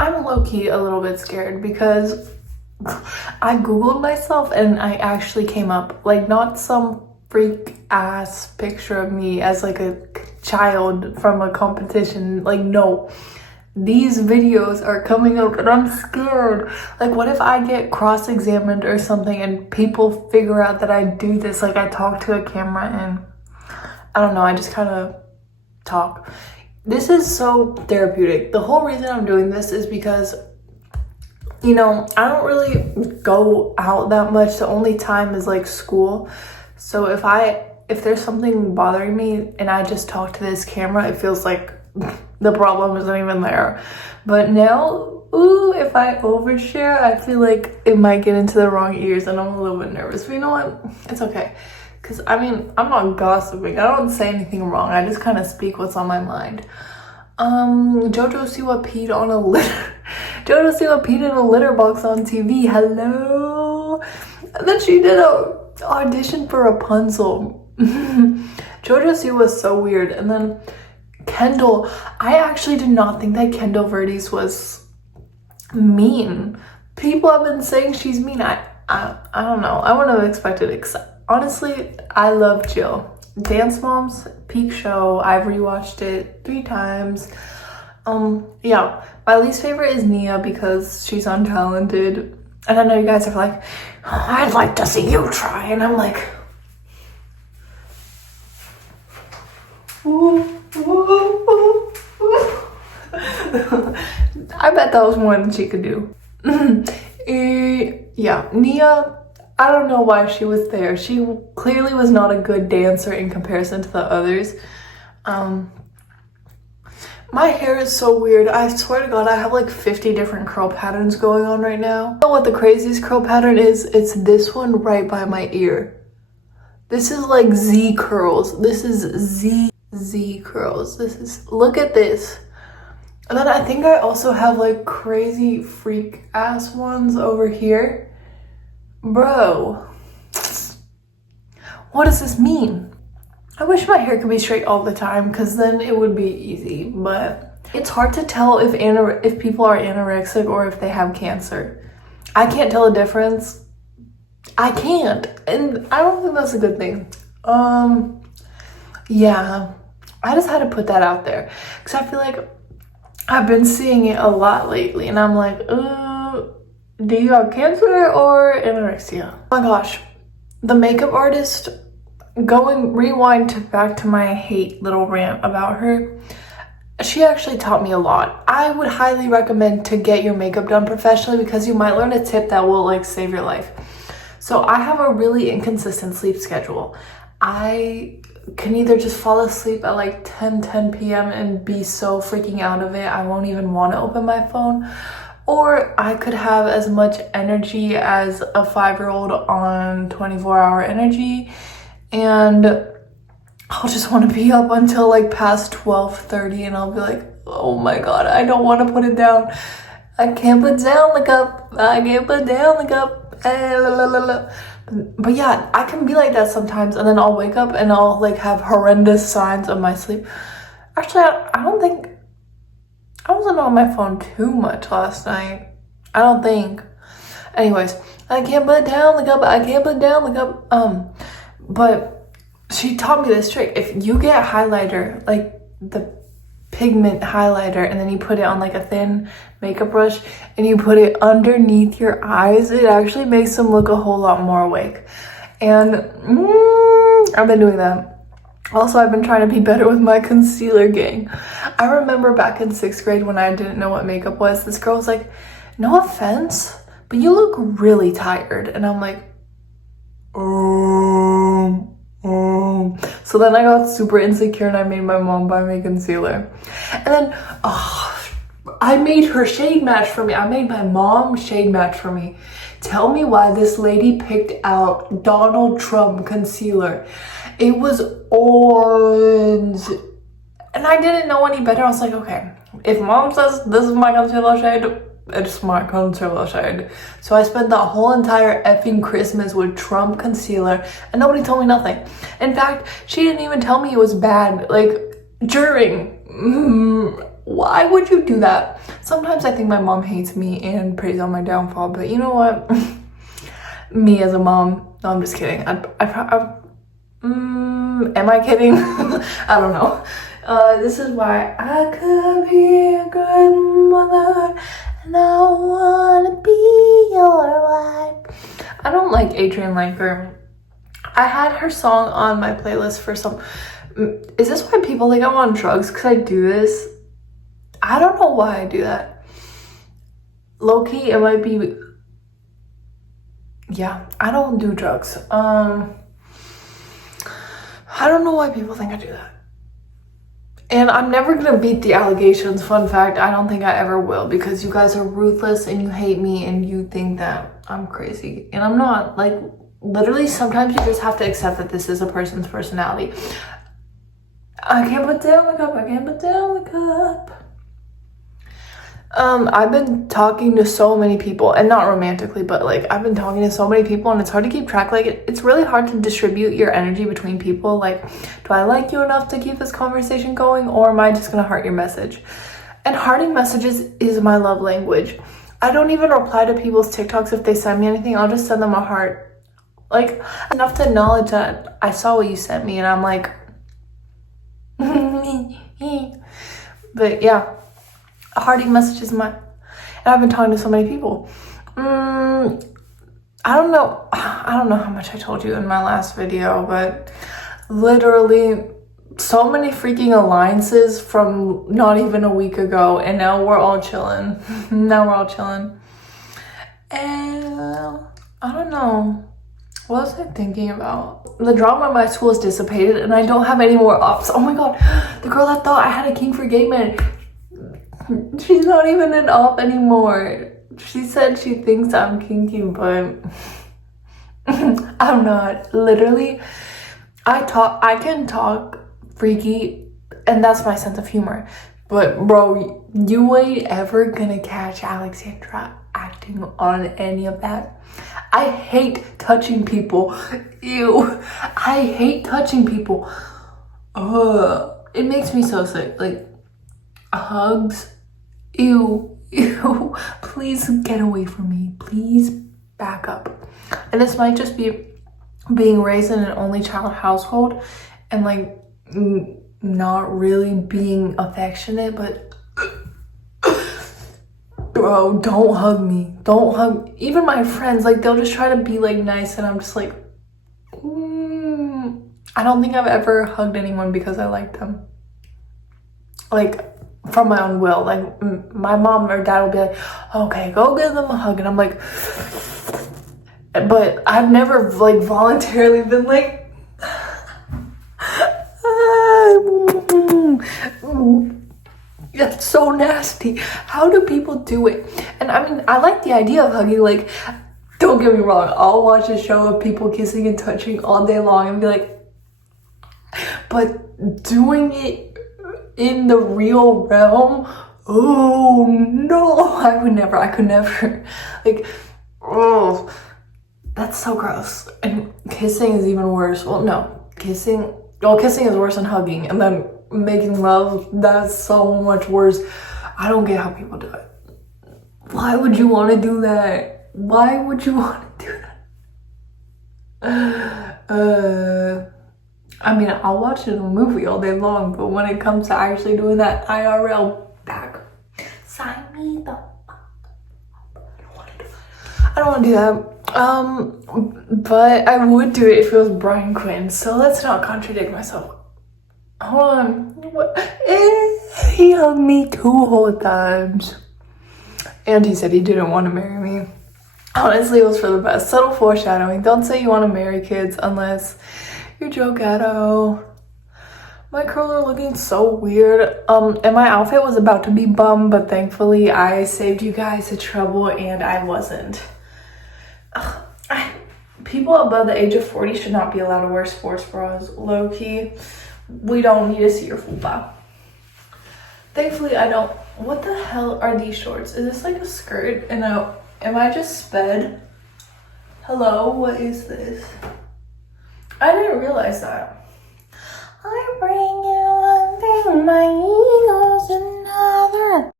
I'm low-key a little bit scared because I googled myself and I actually came up, like, not some freak ass picture of me as like a child from a competition. Like, no, these videos are coming up and I'm scared. Like, what if I get cross-examined or something and people figure out that I do this? Like, I talk to a camera and I don't know, I just kind of talk. This is so therapeutic. The whole reason I'm doing this is because, you know, I don't really go out that much. The only time is like school. So if there's something bothering me and I just talk to this camera, it feels like the problem isn't even there. But now, ooh, if I overshare, I feel like it might get into the wrong ears and I'm a little bit nervous. But you know what? It's okay. Because, I mean, I'm not gossiping. I don't say anything wrong. I just kind of speak what's on my mind. Jojo Siwa peed on a litter. Jojo Siwa peed in a litter box on TV. Hello? And then she did a audition for Rapunzel. Jojo Siwa was so weird. And then Kendall, I actually did not think that Kendall Verdes was mean. People have been saying she's mean. I don't know. I wouldn't have expected it. Honestly, I love Jill. Dance Moms, peak show. I've rewatched it 3 times. Yeah, my least favorite is Nia because she's untalented. And I know you guys are like, oh, I'd like to see you try. And I'm like, ooh, ooh, ooh, ooh. I bet that was more than she could do. Yeah, Nia, I don't know why she was there. She clearly was not a good dancer in comparison to the others. My hair is so weird. I swear to God, I have like 50 different curl patterns going on right now. You know what the craziest curl pattern is? It's this one right by my ear. This is like Z curls. This is Z curls. Look at this. And then I think I also have like crazy freak ass ones over here. Bro, what does this mean? I wish my hair could be straight all the time because then it would be easy, but it's hard to tell if people are anorexic or if they have cancer. I can't tell the difference. I can't, and I don't think that's a good thing. Yeah, I just had to put that out there because I feel like I've been seeing it a lot lately and I'm like, do you have cancer or anorexia? Oh my gosh, the makeup artist, rewind back to my hate little rant about her. She actually taught me a lot. I would highly recommend to get your makeup done professionally because you might learn a tip that will like save your life. So I have a really inconsistent sleep schedule. I can either just fall asleep at like 10 p.m. and be so freaking out of it I won't even want to open my phone. Or I could have as much energy as a 5-year-old on 24-hour energy. And I'll just want to be up until like past 12:30 and I'll be like, oh my God, I don't want to put it down. I can't put down the cup. I can't put down the cup. But yeah, I can be like that sometimes and then I'll wake up and I'll like have horrendous signs of my sleep. Actually, I don't think, I wasn't on my phone too much last night. I don't think. Anyways, I can't put down the cup. I can't put down the cup. But she taught me this trick. If you get highlighter, like the pigment highlighter, and then you put it on like a thin makeup brush and you put it underneath your eyes, it actually makes them look a whole lot more awake. And I've been doing that. Also, I've been trying to be better with my concealer game. I remember back in 6th grade when I didn't know what makeup was, this girl was like, no offense, but you look really tired. And I'm like, So then I got super insecure and I made my mom buy me concealer. And then, I made her shade match for me. I made my mom shade match for me. Tell me why this lady picked out Donald Trump concealer. It was orange. And I didn't know any better. I was like, okay, if mom says this is my concealer shade, it's my concealer shade. So I spent the whole entire effing Christmas with Trump concealer and nobody told me nothing. In fact, she didn't even tell me it was bad. Like, during, Why would you do that? Sometimes I think my mom hates me and prays on my downfall, but you know what? Me as a mom, no, I'm just kidding. Am I kidding? I don't know. This is why I could be a good mother and I wanna be your wife. I don't like Adrienne Lanker. I had her song on my playlist for some. Is this why people think I'm on drugs? Because I do this? I don't know why I do that. Low-key, it might be. Yeah, I don't do drugs. I don't know why people think I do that. And I'm never gonna beat the allegations. Fun fact, I don't think I ever will, because you guys are ruthless and you hate me and you think that I'm crazy. And I'm not. Like, literally, sometimes you just have to accept that this is a person's personality. I can't put down the cup, I can't put down the cup. I've been talking to so many people, and not romantically, but like I've been talking to so many people and it's hard to keep track. Like it's really hard to distribute your energy between people. Like, do I like you enough to keep this conversation going, or am I just gonna heart your message? And hearting messages is my love language. I don't even reply to people's TikToks if they send me anything. I'll just send them a heart. Like, enough to acknowledge that I saw what you sent me and I'm like, but yeah, a hearting message is mine. And I've been talking to so many people. I don't know how much I told you in my last video, but literally so many freaking alliances from not even a week ago, and now we're all chilling. And I don't know. What was I thinking about? The drama in my school is dissipated and I don't have any more ops. Oh my god, the girl that thought I had a king for gay men, she's not even an op anymore. She said she thinks I'm kinky, but I'm not. Literally, I can talk freaky, and that's my sense of humor. But bro, you ain't ever gonna catch Alexandra acting on any of that. I hate touching people. Ew. I hate touching people. It makes me so sick. Like, hugs. Ew. Please get away from me. Please back up. And this might just be being raised in an only child household and like not really being affectionate, but bro, don't hug me. Don't hug. Even my friends, like, they'll just try to be like nice and I'm just like, I don't think I've ever hugged anyone because I like them. Like, from my own will. Like, my mom or dad will be like, okay, go give them a hug. And I'm like, but I've never like voluntarily been like, that's so nasty. How do people do it? And I mean, I like the idea of hugging. Like, don't get me wrong, I'll watch a show of people kissing and touching all day long and be like, but doing it in the real realm, oh no, I could never. Like, oh, that's so gross. And kissing is even worse. Well, no, kissing is worse than hugging, and then making love, that's so much worse. I don't get how people do it. Why would you want to do that? Why would you want to do that? I mean, I'll watch it in a movie all day long, but when it comes to actually doing that IRL, back, sign me the I don't want to do that. But I would do it if it was Brian Quinn, so let's not contradict myself. Hold on. What? He hugged me 2 whole times. And he said he didn't want to marry me. Honestly, it was for the best. Subtle foreshadowing. Don't say you want to marry kids unless you're Joe Gatto. My curls are looking so weird. And my outfit was about to be bum, but thankfully I saved you guys the trouble and I wasn't. People above the age of 40 should not be allowed to wear sports bras. Low-key, we don't need to see your full thigh. Thankfully, I don't. What the hell are these shorts? Is this like a skirt? And am I just sped? Hello, what is this? I didn't realize that. I bring you under my eagles and father.